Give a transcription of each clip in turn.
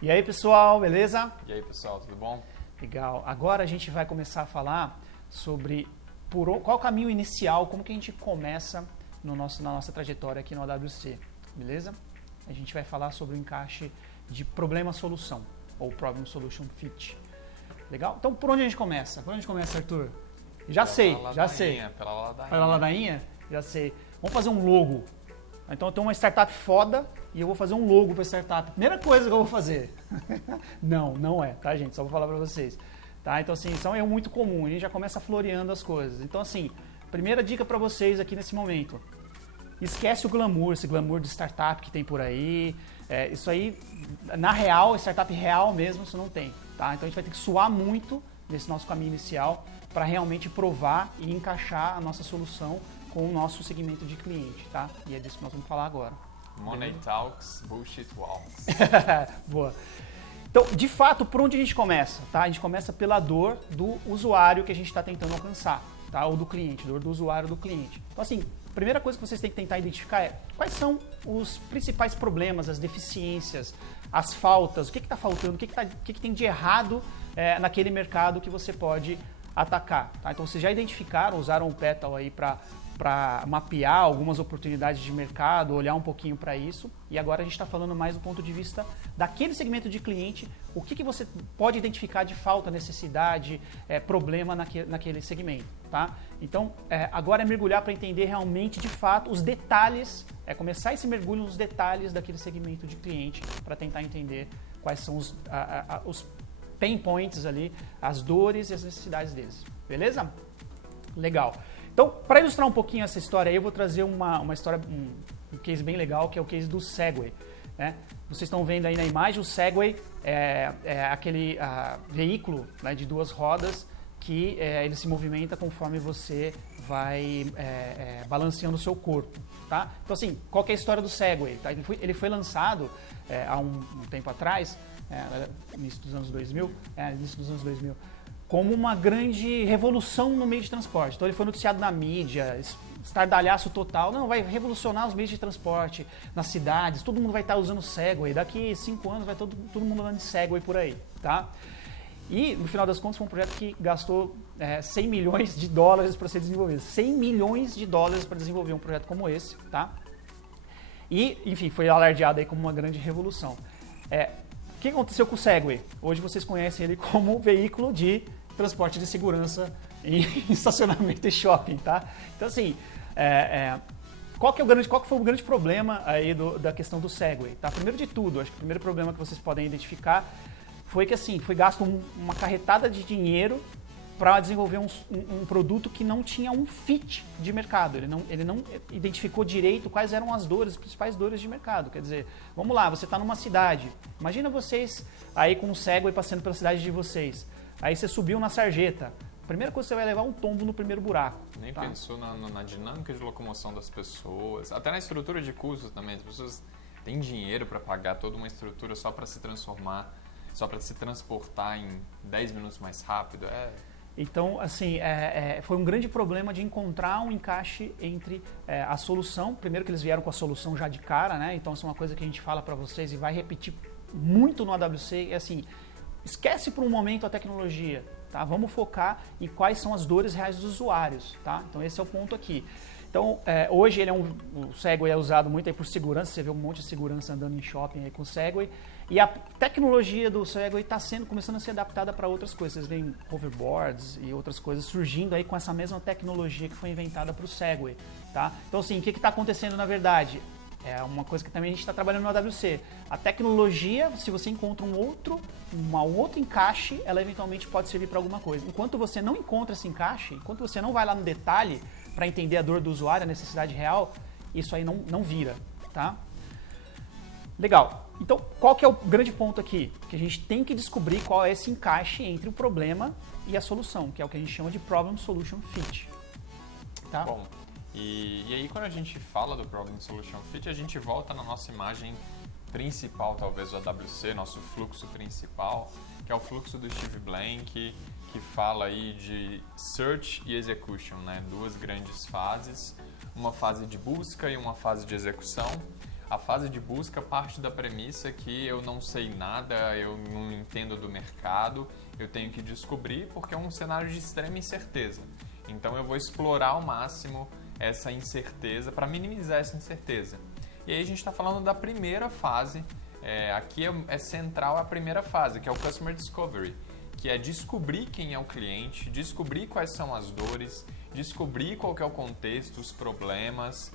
E aí, pessoal, beleza? E aí, pessoal, tudo bom? Legal. Agora a gente vai começar a falar sobre qual o caminho inicial, como que a gente começa na nossa trajetória aqui no AWC, beleza? A gente vai falar sobre o encaixe de problema-solução, ou Problem Solution Fit. Legal? Então, por onde a gente começa? Por onde a gente começa, Arthur? Já sei. Pela ladainha. Pela ladainha? Já sei. Vamos fazer um logo. Então, eu tenho uma startup foda e eu vou fazer um logo para startup. Primeira coisa que eu vou fazer. Não é, tá, gente? Só vou falar para vocês. Tá? Então, assim, isso é um erro muito comum. A gente já começa floreando as coisas. Então, assim, primeira dica para vocês aqui nesse momento. Esquece o glamour, esse glamour de startup que tem por aí. Isso aí, na real, startup real mesmo, isso não tem. Tá? Então, a gente vai ter que suar muito nesse nosso caminho inicial para realmente provar e encaixar a nossa solução com o nosso segmento de cliente, tá? E é disso que nós vamos falar agora. Money talks, bullshit walks. Boa. Então, de fato, por onde a gente começa? Tá? A gente começa pela dor do usuário que a gente está tentando alcançar, tá? Ou do cliente, dor do usuário do cliente. Então, assim, a primeira coisa que vocês têm que tentar identificar é quais são os principais problemas, as deficiências, as faltas, o que está faltando, o que tem de errado naquele mercado que você pode atacar. Tá? Então, vocês já identificaram, usaram o Petal aí para mapear algumas oportunidades de mercado, olhar um pouquinho para isso. E agora a gente está falando mais do ponto de vista daquele segmento de cliente, o que você pode identificar de falta, necessidade, problema naquele segmento. Tá? Então, agora é mergulhar para entender realmente, de fato, os detalhes, começar esse mergulho nos detalhes daquele segmento de cliente para tentar entender quais são os pain points ali, as dores e as necessidades deles. Beleza? Legal. Então, para ilustrar um pouquinho essa história aí, eu vou trazer uma história, um case bem legal, que é o case do Segway. Né? Vocês estão vendo aí na imagem, o Segway é aquele veículo, né, de duas rodas que ele se movimenta conforme você vai balanceando o seu corpo. Tá? Então, assim, qual que é a história do Segway? Tá? Ele foi lançado há um tempo atrás, início dos anos 2000, como uma grande revolução no meio de transporte. Então ele foi noticiado na mídia, estardalhaço total. Não, vai revolucionar os meios de transporte nas cidades, todo mundo vai estar usando Segway. Daqui 5 anos vai todo mundo andando de Segway por aí. Tá? E, no final das contas, foi um projeto que gastou $100 milhões para ser desenvolvido. $100 milhões para desenvolver um projeto como esse. Tá? E, enfim, foi alardeado aí como uma grande revolução. O que aconteceu com o Segway? Hoje vocês conhecem ele como veículo de transporte de segurança em estacionamento e shopping, tá? Então, assim, qual que foi o grande problema aí da questão do Segway? Tá? Primeiro de tudo, acho que o primeiro problema que vocês podem identificar foi que, assim, foi gasto uma carretada de dinheiro para desenvolver um produto que não tinha um fit de mercado. Ele não identificou direito quais eram as principais dores de mercado. Quer dizer, vamos lá, você está numa cidade. Imagina vocês aí com o Segway passando pela cidade de vocês. Aí você subiu na sarjeta. A primeira coisa que você vai levar é um tombo no primeiro buraco. Nem pensou na dinâmica de locomoção das pessoas, até na estrutura de custos também. As pessoas têm dinheiro para pagar toda uma estrutura só para se transformar, só para se transportar em 10 minutos mais rápido. Então, assim, foi um grande problema de encontrar um encaixe entre a solução. Primeiro que eles vieram com a solução já de cara, né? Então, isso é uma coisa que a gente fala para vocês e vai repetir muito no AWC. É assim, esquece por um momento a tecnologia, tá? Vamos focar em quais são as dores reais dos usuários, tá? Então, esse é o ponto aqui. Então, hoje o Segway é usado muito aí por segurança. Você vê um monte de segurança andando em shopping aí com o Segway. E a tecnologia do Segway está começando a ser adaptada para outras coisas. Vocês veem hoverboards e outras coisas surgindo aí com essa mesma tecnologia que foi inventada para o Segway. Tá? Então, assim, o que está acontecendo na verdade? É uma coisa que também a gente está trabalhando no AWC. A tecnologia, se você encontra um outro encaixe, ela eventualmente pode servir para alguma coisa. Enquanto você não encontra esse encaixe, enquanto você não vai lá no detalhe para entender a dor do usuário, a necessidade real, isso aí não vira. Tá? Legal. Então, qual que é o grande ponto aqui? Que a gente tem que descobrir qual é esse encaixe entre o problema e a solução, que é o que a gente chama de Problem Solution Fit. Tá? Bom, e aí quando a gente fala do Problem Solution Fit, a gente volta na nossa imagem principal, talvez, do AWC, nosso fluxo principal, que é o fluxo do Steve Blank, que fala aí de Search e Execution, né? Duas grandes fases, uma fase de busca e uma fase de execução. A fase de busca parte da premissa que eu não sei nada, eu não entendo do mercado, eu tenho que descobrir porque é um cenário de extrema incerteza. Então eu vou explorar ao máximo essa incerteza para minimizar essa incerteza. E aí a gente está falando da primeira fase, aqui é central a primeira fase, que é o Customer Discovery, que é descobrir quem é o cliente, descobrir quais são as dores, descobrir qual que é o contexto, os problemas.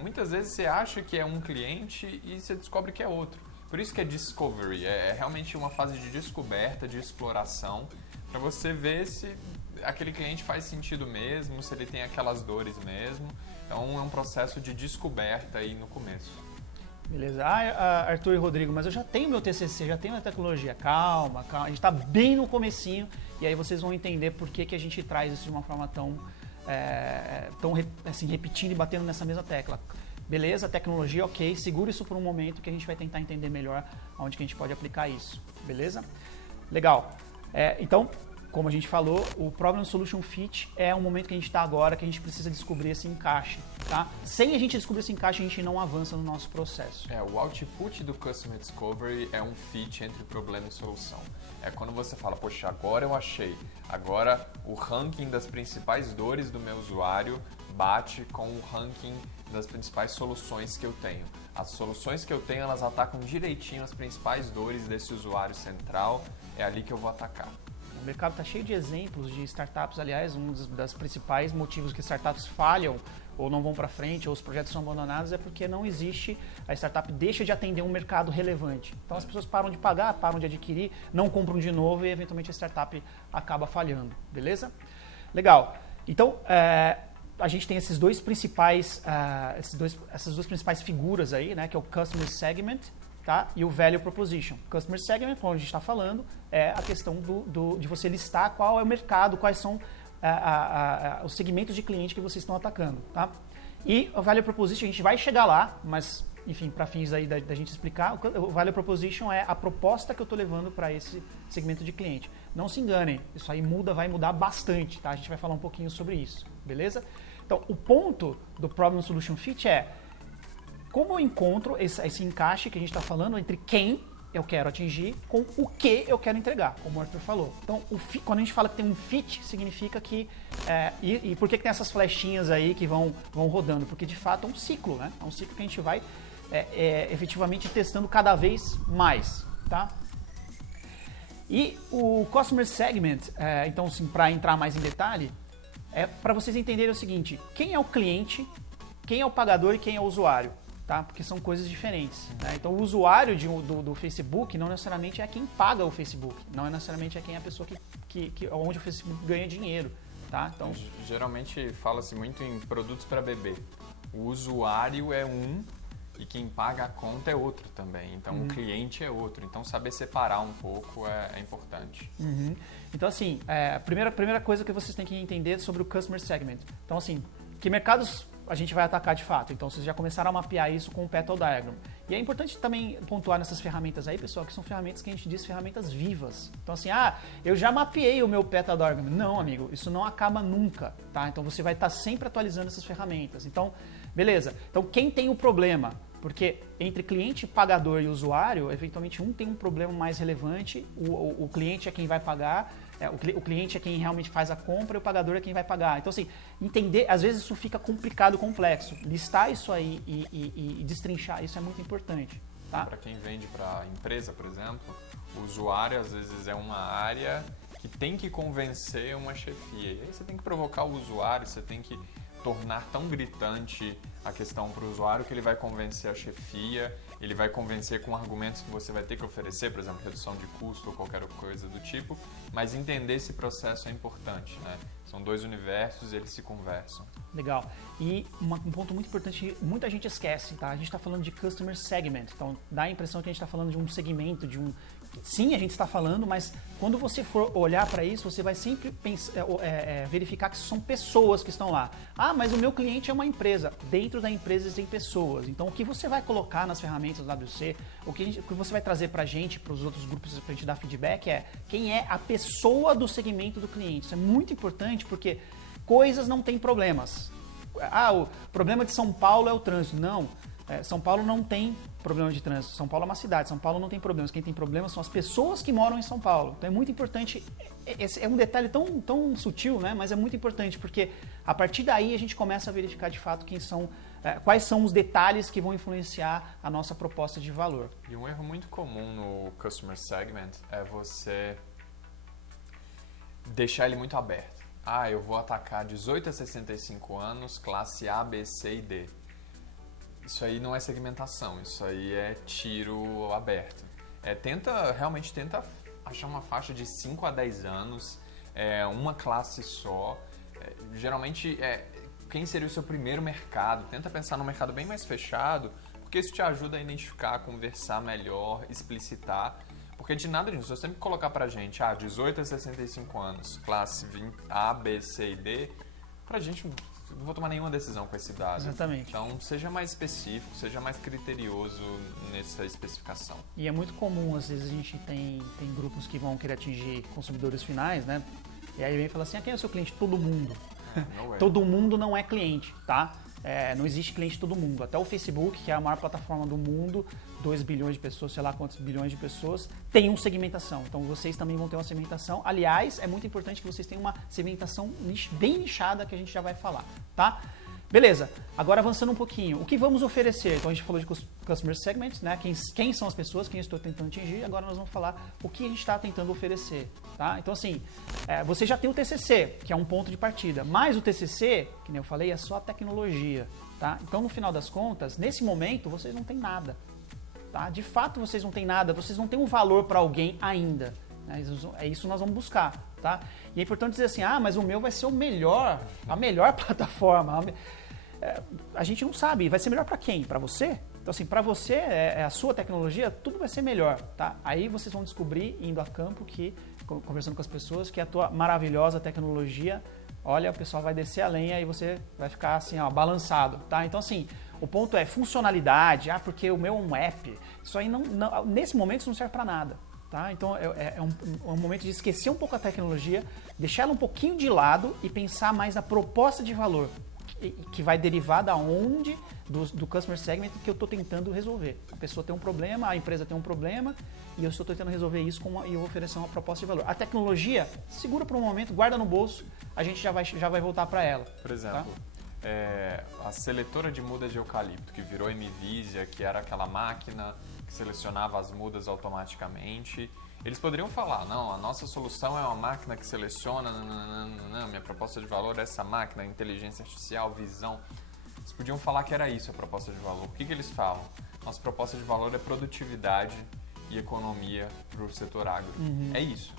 Muitas vezes você acha que é um cliente e você descobre que é outro. Por isso que é Discovery, é realmente uma fase de descoberta, de exploração, para você ver se aquele cliente faz sentido mesmo, se ele tem aquelas dores mesmo. Então é um processo de descoberta aí no começo. Beleza. Arthur e Rodrigo, mas eu já tenho meu TCC, já tenho a tecnologia. Calma, a gente está bem no comecinho e aí vocês vão entender por que a gente traz isso de uma forma tão assim, repetindo e batendo nessa mesma tecla. Beleza, tecnologia, ok, segura isso por um momento que a gente vai tentar entender melhor onde que a gente pode aplicar isso. Beleza? Legal. Então, como a gente falou, o Problem Solution Fit é um momento que a gente está agora, que a gente precisa descobrir esse encaixe, tá? Sem a gente descobrir esse encaixe, a gente não avança no nosso processo. O output do Customer Discovery é um fit entre problema e solução. É quando você fala, poxa, agora eu achei, agora o ranking das principais dores do meu usuário bate com o ranking das principais soluções que eu tenho. As soluções que eu tenho, elas atacam direitinho as principais dores desse usuário central, é ali que eu vou atacar. O mercado está cheio de exemplos de startups, aliás, um dos principais motivos que startups falham ou não vão para frente, ou os projetos são abandonados, é porque não existe, a startup deixa de atender um mercado relevante. Então as pessoas param de pagar, param de adquirir, não compram de novo e eventualmente a startup acaba falhando, beleza? Legal. Então, a gente tem esses dois principais, essas duas principais figuras aí, né, que é o Customer Segment, tá? E o Value Proposition. Customer Segment, como a gente está falando, é a questão de você listar qual é o mercado, quais são os segmentos de cliente que vocês estão atacando. Tá? E o Value Proposition, a gente vai chegar lá, mas, enfim, para fins aí da gente explicar, o Value Proposition é a proposta que eu estou levando para esse segmento de cliente. Não se enganem, isso aí vai mudar bastante, tá? A gente vai falar um pouquinho sobre isso, beleza? Então, o ponto do Problem Solution Fit é como eu encontro esse encaixe que a gente está falando entre quem eu quero atingir com o que eu quero entregar, como o Arthur falou. Então, quando a gente fala que tem um fit, significa que... E por que tem essas flechinhas aí que vão rodando? Porque, de fato, é um ciclo, né? É um ciclo que a gente vai efetivamente testando cada vez mais, tá? E o Customer Segment, então, assim, para entrar mais em detalhe, é para vocês entenderem o seguinte, quem é o cliente, quem é o pagador e quem é o usuário. Tá? Porque são coisas diferentes. Né? Então, o usuário do Facebook não necessariamente é quem paga o Facebook, não é necessariamente quem é a pessoa onde o Facebook ganha dinheiro. Tá? Então, geralmente fala-se muito em produtos para bebê. O usuário é um e quem paga a conta é outro também. Então, o cliente é outro. Então, saber separar um pouco é importante. Uhum. Então, assim, a primeira coisa que vocês têm que entender sobre o Customer Segment. Então, assim, que mercados a gente vai atacar de fato. Então, vocês já começaram a mapear isso com o Petal Diagram. E é importante também pontuar nessas ferramentas aí, pessoal, que são ferramentas que a gente diz ferramentas vivas. Então, assim, eu já mapeei o meu Petal Diagram. Não, amigo, isso não acaba nunca, tá? Então, você vai estar sempre atualizando essas ferramentas. Então, beleza. Então, quem tem o problema? Porque entre cliente, pagador e usuário, eventualmente um tem um problema mais relevante, o cliente é quem vai pagar, o cliente é quem realmente faz a compra e o pagador é quem vai pagar. Então, assim, entender, às vezes isso fica complicado, complexo. Listar isso aí e destrinchar, isso é muito importante. Tá? Para quem vende para empresa, por exemplo, o usuário às vezes é uma área que tem que convencer uma chefia. E aí você tem que provocar o usuário, você tem que tornar tão gritante a questão para o usuário que ele vai convencer a chefia, ele vai convencer com argumentos que você vai ter que oferecer, por exemplo, redução de custo ou qualquer coisa do tipo, mas entender esse processo é importante, né? São dois universos e eles se conversam. Legal. E um ponto muito importante, muita gente esquece, tá? A gente está falando de Customer Segment, então dá a impressão que a gente está falando de um segmento, Sim, a gente está falando, mas quando você for olhar para isso, você vai sempre verificar que são pessoas que estão lá. Mas o meu cliente é uma empresa. Dentro da empresa existem pessoas. Então, o que você vai colocar nas ferramentas do WC, o que você vai trazer para a gente, para os outros grupos, para a gente dar feedback, é quem é a pessoa do segmento do cliente. Isso é muito importante porque coisas não têm problemas. O problema de São Paulo é o trânsito. Não. São Paulo não tem problema de trânsito. São Paulo é uma cidade. São Paulo não tem problemas. Quem tem problemas são as pessoas que moram em São Paulo. Então é muito importante. Esse é um detalhe tão sutil, né? Mas é muito importante porque a partir daí a gente começa a verificar de fato quais são os detalhes que vão influenciar a nossa proposta de valor. E um erro muito comum no Customer Segment é você deixar ele muito aberto. Eu vou atacar 18 a 65 anos, classe A, B, C e D. Isso aí não é segmentação, isso aí é tiro aberto. Realmente tenta achar uma faixa de 5 a 10 anos, uma classe só. Geralmente, quem seria o seu primeiro mercado? Tenta pensar num mercado bem mais fechado, porque isso te ajuda a identificar, conversar melhor, explicitar. Porque de nada disso, se você sempre colocar pra gente, 18 a 65 anos, classe A, B, C e D, pra gente não vou tomar nenhuma decisão com esse dado. Exatamente. Então, seja mais específico, seja mais criterioso nessa especificação. E é muito comum, às vezes a gente tem grupos que vão querer atingir consumidores finais, né? E aí vem e fala assim, quem é o seu cliente? Todo mundo. Todo mundo não é cliente, tá? Não existe cliente todo mundo. Até o Facebook, que é a maior plataforma do mundo, 2 bilhões de pessoas, sei lá quantos bilhões de pessoas, tem uma segmentação. Então vocês também vão ter uma segmentação. Aliás, é muito importante que vocês tenham uma segmentação bem nichada que a gente já vai falar, tá? Beleza, agora avançando um pouquinho, o que vamos oferecer? Então a gente falou de Customer Segments, né? Quem são as pessoas, quem eu estou tentando atingir, agora nós vamos falar o que a gente está tentando oferecer, tá? Então assim, você já tem o TCC, que é um ponto de partida, mas o TCC, que nem eu falei, é só a tecnologia, tá? Então no final das contas, nesse momento, vocês não têm nada, tá? De fato vocês não têm nada, vocês não têm um valor para alguém ainda, né? É isso que nós vamos buscar, tá? E é importante dizer assim, mas o meu vai ser a melhor plataforma. A gente não sabe, vai ser melhor para quem? Para você? Então assim, para você, a sua tecnologia, tudo vai ser melhor, tá? Aí vocês vão descobrir, indo a campo, conversando com as pessoas, que a tua maravilhosa tecnologia, olha, o pessoal vai descer a lenha e você vai ficar assim, balançado, tá? Então assim, o ponto é funcionalidade, porque o meu é um app, isso aí nesse momento isso não serve para nada, tá? Então é um momento de esquecer um pouco a tecnologia, deixar ela um pouquinho de lado e pensar mais na proposta de valor, que vai derivar da onde do Customer Segment que eu estou tentando resolver. A pessoa tem um problema, a empresa tem um problema e eu estou tentando resolver isso e eu vou oferecer uma proposta de valor. A tecnologia, segura por um momento, guarda no bolso, a gente já vai voltar para ela. Por exemplo, a seletora de mudas de eucalipto, que virou MVisia, que era aquela máquina que selecionava as mudas automaticamente. Eles poderiam falar, não, a nossa solução é uma máquina que seleciona, minha proposta de valor é essa máquina, inteligência artificial, visão. Eles podiam falar que era isso a proposta de valor. O que eles falam? Nossa proposta de valor é produtividade e economia para o setor agro. É isso.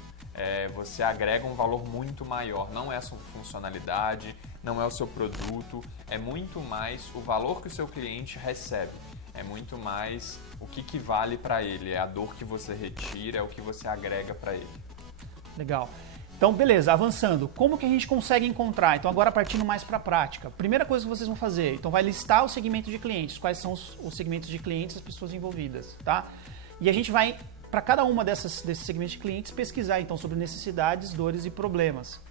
Você agrega um valor muito maior, não é a sua funcionalidade, não é o seu produto, é muito mais o valor que o seu cliente recebe. É muito mais o que vale para ele, é a dor que você retira, é o que você agrega para ele. Legal. Então, beleza, avançando. Como que a gente consegue encontrar? Então, agora partindo mais para a prática. Primeira coisa que vocês vão fazer, então vai listar o segmento de clientes, quais são os segmentos de clientes, as pessoas envolvidas, tá? E a gente vai, para cada uma desses segmentos de clientes, pesquisar então sobre necessidades, dores e problemas.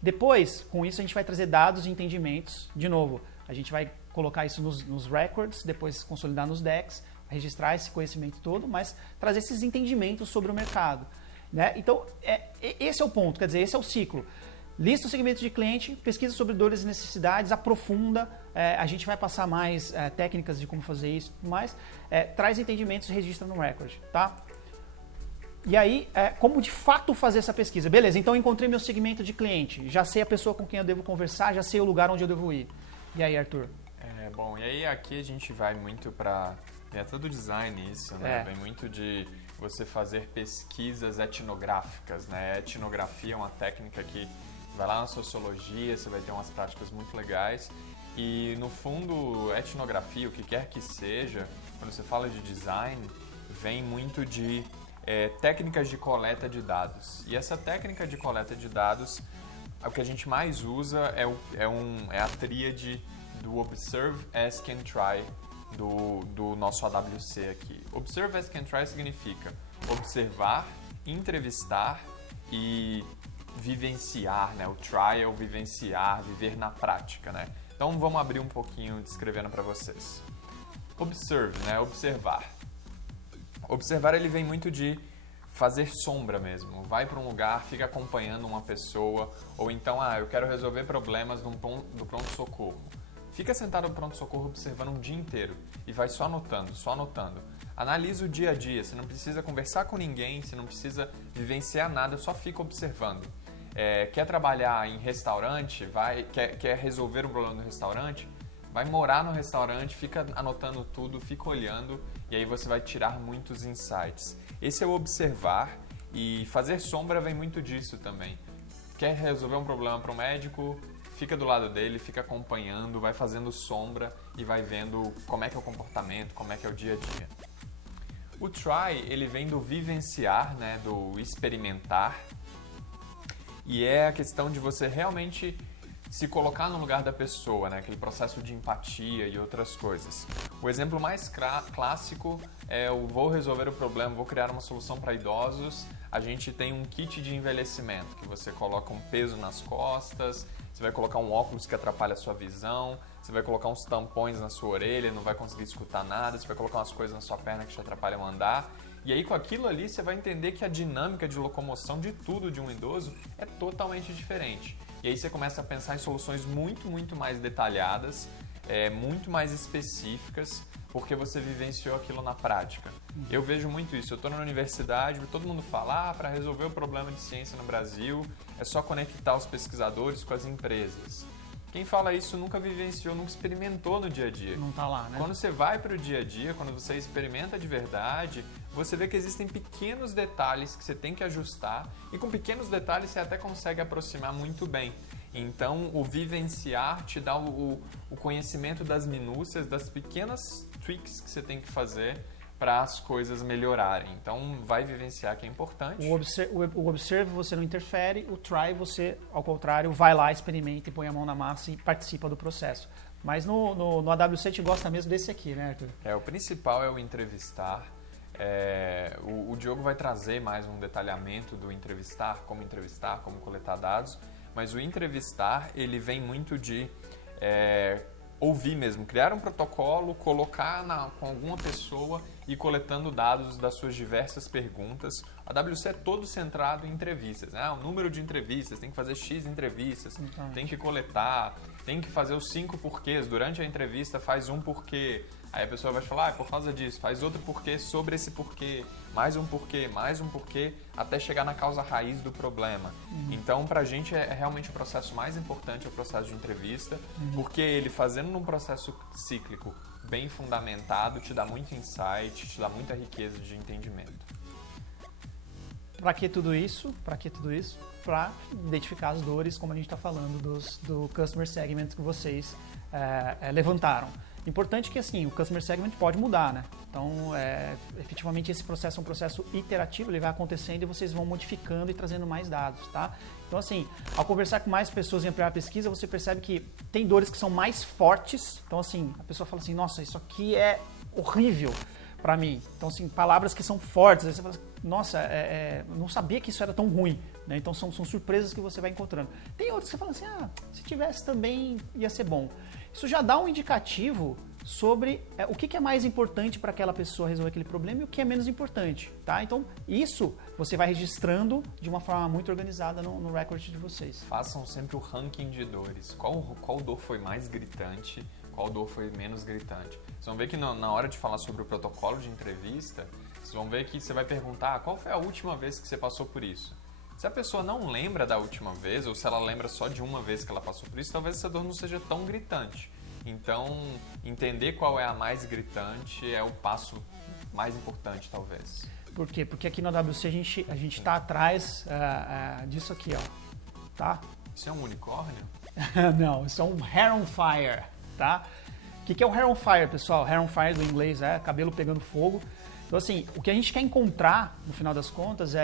Depois, com isso, a gente vai trazer dados e entendimentos. De novo, a gente vai colocar isso nos records, depois consolidar nos decks, registrar esse conhecimento todo, mas trazer esses entendimentos sobre o mercado, né? Então, esse é o ponto, quer dizer, esse é o ciclo. Lista o segmento de cliente, pesquisa sobre dores e necessidades, aprofunda, a gente vai passar mais técnicas de como fazer isso, mas traz entendimentos e registra no record, tá? E aí, como de fato fazer essa pesquisa? Beleza, então eu encontrei meu segmento de cliente, já sei a pessoa com quem eu devo conversar, já sei o lugar onde eu devo ir. E aí, Arthur? Bom, e aí aqui a gente vai muito para... Tem até do design isso, né? Vem muito de você fazer pesquisas etnográficas, né? Etnografia é uma técnica que vai lá na sociologia, você vai ter umas práticas muito legais. E, no fundo, etnografia, o que quer que seja, quando você fala de design, vem muito de técnicas de coleta de dados. E essa técnica de coleta de dados, o que a gente mais usa é a tríade do Observe, Ask and Try do nosso AWC aqui. Observe, Ask and Try significa observar, entrevistar e vivenciar, né? O try é o vivenciar, viver na prática, né? Então vamos abrir um pouquinho descrevendo para vocês. Observe, né? Observar. Observar, ele vem muito de fazer sombra mesmo. Vai para um lugar, fica acompanhando uma pessoa, ou então, eu quero resolver problemas do pronto-socorro. Fica sentado no pronto-socorro observando um dia inteiro e vai só anotando, só anotando. Analisa o dia a dia, você não precisa conversar com ninguém, você não precisa vivenciar nada, só fica observando. Quer trabalhar em restaurante, quer resolver um problema no restaurante, vai morar no restaurante, fica anotando tudo, fica olhando e aí você vai tirar muitos insights. Esse é o observar e fazer sombra vem muito disso também. Quer resolver um problema para o médico, fica do lado dele, fica acompanhando, vai fazendo sombra e vai vendo como é que é o comportamento, como é que é o dia a dia. O try, ele vem do vivenciar, né, do experimentar, e é a questão de você realmente se colocar no lugar da pessoa, né, aquele processo de empatia e outras coisas. O exemplo mais clássico é o vou resolver o problema, vou criar uma solução para idosos. A gente tem um kit de envelhecimento, que você coloca um peso nas costas, você vai colocar um óculos que atrapalha a sua visão, você vai colocar uns tampões na sua orelha, não vai conseguir escutar nada, você vai colocar umas coisas na sua perna que te atrapalham a andar. E aí com aquilo ali você vai entender que a dinâmica de locomoção de tudo de um idoso é totalmente diferente. E aí você começa a pensar em soluções muito, muito mais detalhadas, muito mais específicas, porque você vivenciou aquilo na prática. Eu vejo muito isso. Eu estou na universidade, todo mundo fala, para resolver o problema de ciência no Brasil, é só conectar os pesquisadores com as empresas. Quem fala isso nunca vivenciou, nunca experimentou no dia a dia. Não está lá, né? Quando você vai para o dia a dia, quando você experimenta de verdade, você vê que existem pequenos detalhes que você tem que ajustar e com pequenos detalhes você até consegue aproximar muito bem. Então, o vivenciar te dá o conhecimento das minúcias, das pequenas tweaks que você tem que fazer para as coisas melhorarem. Então, vai vivenciar que é importante. O observe você não interfere, o try você, ao contrário, vai lá, experimenta e põe a mão na massa e participa do processo. Mas no AWC a gente gosta mesmo desse aqui, né, Arthur? O principal é o entrevistar. O Diogo vai trazer mais um detalhamento do entrevistar, como coletar dados, mas o entrevistar, ele vem muito de ouvir mesmo, criar um protocolo, colocar com alguma pessoa e coletando dados das suas diversas perguntas. A WC é todo centrado em entrevistas, né? O número de entrevistas, tem que fazer X entrevistas, tem que coletar, tem que fazer os 5 porquês. Durante a entrevista faz um porquê. Aí a pessoa vai falar, por causa disso, faz outro porquê sobre esse porquê, mais um porquê, até chegar na causa raiz do problema. Então, pra gente, é realmente o processo mais importante, é o processo de entrevista, porque ele, fazendo num processo cíclico bem fundamentado, te dá muito insight, te dá muita riqueza de entendimento. Para que tudo isso? Para identificar as dores, como a gente está falando, do Customer Segment que vocês levantaram. Importante que assim, o Customer Segment pode mudar, né? Então, efetivamente, esse processo é um processo iterativo, ele vai acontecendo e vocês vão modificando e trazendo mais dados, tá? Então, assim, ao conversar com mais pessoas e ampliar a pesquisa, você percebe que tem dores que são mais fortes. Então, assim, a pessoa fala assim, nossa, isso aqui é horrível para mim. Então, assim, palavras que são fortes. Aí você fala assim, nossa, não sabia que isso era tão ruim. Né? Então, são surpresas que você vai encontrando. Tem outras que você fala assim, se tivesse também ia ser bom. Isso já dá um indicativo sobre o que é mais importante para aquela pessoa resolver aquele problema e o que é menos importante, tá? Então, isso você vai registrando de uma forma muito organizada no record de vocês. Façam sempre o ranking de dores. Qual dor foi mais gritante, qual dor foi menos gritante. Vocês vão ver que na hora de falar sobre o protocolo de entrevista, vocês vão ver que você vai perguntar qual foi a última vez que você passou por isso. Se a pessoa não lembra da última vez, ou se ela lembra só de uma vez que ela passou por isso, talvez essa dor não seja tão gritante. Então, entender qual é a mais gritante é o passo mais importante, talvez. Por quê? Porque aqui no AWC a gente está atrás disso aqui, ó. Tá? Isso é um unicórnio? Não, isso é um hair on fire, tá? O que é o hair on fire, pessoal? Hair on fire do inglês é cabelo pegando fogo. Então, assim, o que a gente quer encontrar, no final das contas,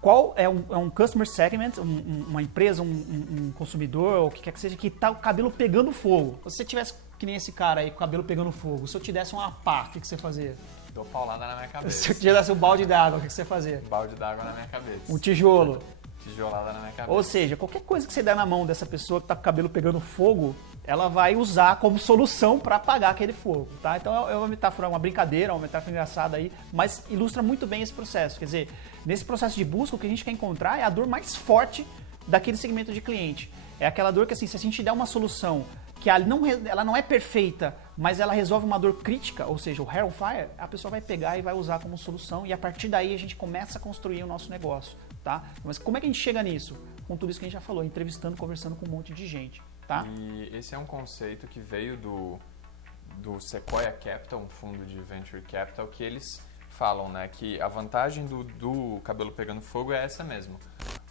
qual é um customer segment, uma empresa, um consumidor, ou o que quer que seja, que está o cabelo pegando fogo. Se você tivesse que nem esse cara aí, com o cabelo pegando fogo, se eu te desse uma pá, o que você fazia? Dou paulada na minha cabeça. Se eu te desse um balde d'água, o que você fazia? Um balde d'água na minha cabeça. Um tijolo. Tijolada na minha cabeça. Ou seja, qualquer coisa que você der na mão dessa pessoa que está com o cabelo pegando fogo, ela vai usar como solução para apagar aquele fogo, tá? Então é uma metáfora, uma brincadeira, uma metáfora engraçada aí, mas ilustra muito bem esse processo. Quer dizer, nesse processo de busca, o que a gente quer encontrar é a dor mais forte daquele segmento de cliente. É aquela dor que, assim, se a gente der uma solução que ela não é perfeita, mas ela resolve uma dor crítica, ou seja, o Hair on Fire, a pessoa vai pegar e vai usar como solução e a partir daí a gente começa a construir o nosso negócio, tá? Mas como é que a gente chega nisso? Com tudo isso que a gente já falou, entrevistando, conversando com um monte de gente, tá? E esse é um conceito que veio do Sequoia Capital, um fundo de Venture Capital, que eles falam, né, que a vantagem do cabelo pegando fogo é essa mesmo.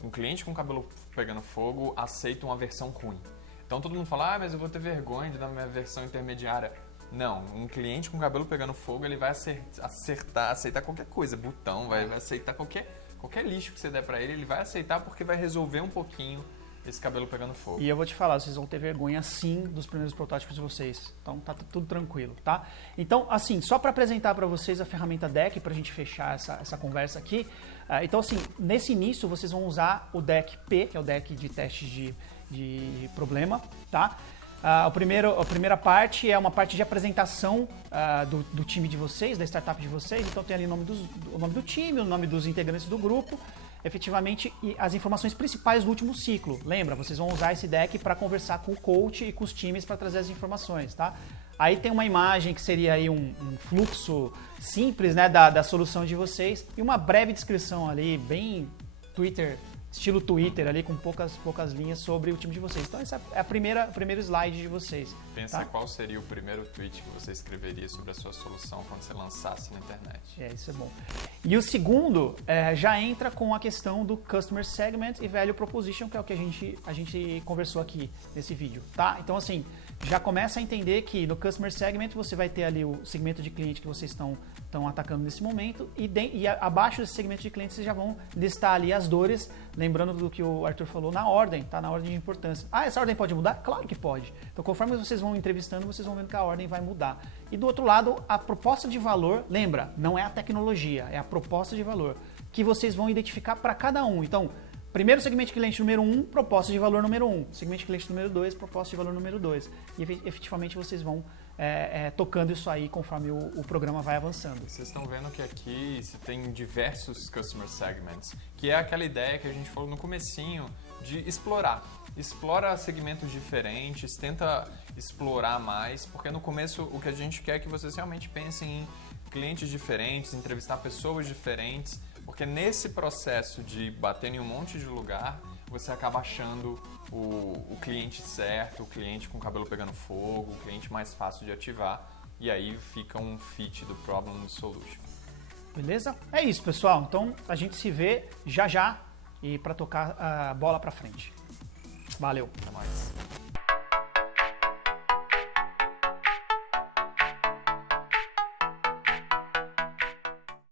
Um cliente com cabelo pegando fogo aceita uma versão ruim. Então todo mundo fala, mas eu vou ter vergonha de dar minha versão intermediária. Não, um cliente com cabelo pegando fogo, ele vai aceitar qualquer coisa, botão, vai aceitar qualquer lixo que você der pra ele vai aceitar porque vai resolver um pouquinho esse cabelo pegando fogo. E eu vou te falar, vocês vão ter vergonha sim dos primeiros protótipos de vocês. Então tá tudo tranquilo, tá? Então, assim, só para apresentar para vocês a ferramenta Deck, pra gente fechar essa conversa aqui. Então, assim, nesse início vocês vão usar o Deck P, que é o deck de testes de problema, tá? A primeira parte é uma parte de apresentação do time de vocês, da startup de vocês. Então tem ali o nome do time, o nome dos integrantes do grupo, efetivamente, e as informações principais do último ciclo. Lembra, vocês vão usar esse deck para conversar com o coach e com os times para trazer as informações, tá? Aí tem uma imagem que seria aí um fluxo simples, né, da solução de vocês e uma breve descrição ali, bem estilo Twitter ali, com poucas linhas sobre o time de vocês. Então essa é o primeiro slide de vocês. Pensa tá? Qual seria o primeiro tweet que você escreveria sobre a sua solução quando você lançasse na internet. Isso é bom. E o segundo já entra com a questão do Customer Segment e Value Proposition, que é o que a gente conversou aqui nesse vídeo, tá? Então, assim, já começa a entender que no Customer Segment você vai ter ali o segmento de cliente que vocês estão atacando nesse momento e abaixo desse segmento de clientes vocês já vão listar ali as dores, lembrando do que o Arthur falou, na ordem, tá? Na ordem de importância. Essa ordem pode mudar? Claro que pode. Então, conforme vocês vão entrevistando, vocês vão vendo que a ordem vai mudar. E do outro lado, a proposta de valor, lembra, não é a tecnologia, é a proposta de valor, que vocês vão identificar para cada um. Então, primeiro segmento de cliente número 1, proposta de valor número 1. Segmento de cliente número 2, proposta de valor número 2. E efetivamente vocês vão tocando isso aí conforme o programa vai avançando. Vocês estão vendo que aqui se tem diversos customer segments, que é aquela ideia que a gente falou no comecinho de explorar. Explora segmentos diferentes, tenta explorar mais, porque no começo o que a gente quer é que vocês realmente pensem em clientes diferentes, entrevistar pessoas diferentes, porque nesse processo de bater em um monte de lugar, você acaba achando o cliente certo, o cliente com o cabelo pegando fogo, o cliente mais fácil de ativar, e aí fica um fit do Problem Solution. Beleza? É isso, pessoal. Então a gente se vê já e para tocar a bola para frente. Valeu. Até mais.